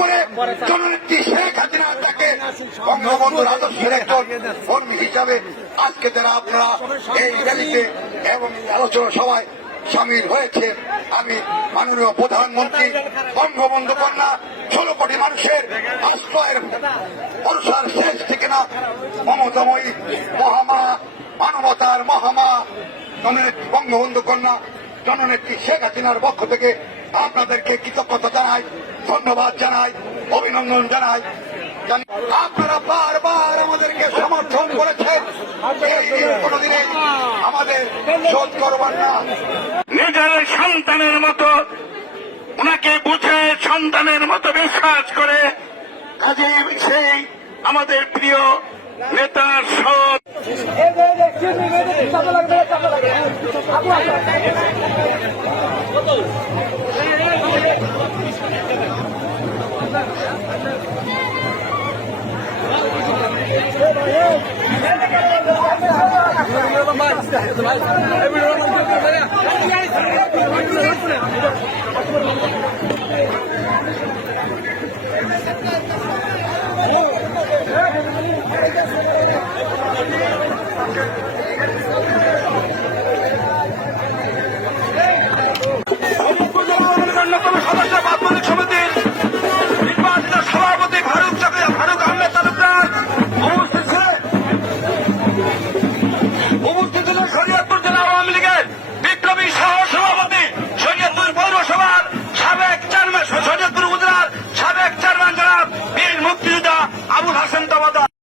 করে জননেত্রী শেখ হাসিনা তাকে বঙ্গবন্ধুর আদর্শের একজন কর্মী হিসাবে আজকে যারা আপনারা এই র্যালিতে এবং আলোচনা সভায় সামিল হয়েছে, আমি মাননীয় প্রধানমন্ত্রী বঙ্গবন্ধু কন্যা 16 কোটি মানুষের আশ্রয়ের ভরসার শেষ ঠিকানা মমতাময়ী মহামা, মানবতার মহামা বঙ্গবন্ধু কন্যা জননেত্রী শেখ হাসিনার পক্ষ থেকে আপনাদেরকে কৃতজ্ঞতা জানাই, ধন্যবাদ জানাই, অভিনন্দন জানাই। আপনারা বারবার আমাদেরকে সমর্থন করেছেন, কোনদিনে আমাদের শোধ করবার না। নিজের সন্তানের মতো ওনাকে বুঝে সন্তানের মতো বিশ্বাস করে কাজে সেই আমাদের প্রিয় নেতার সৎ Everyone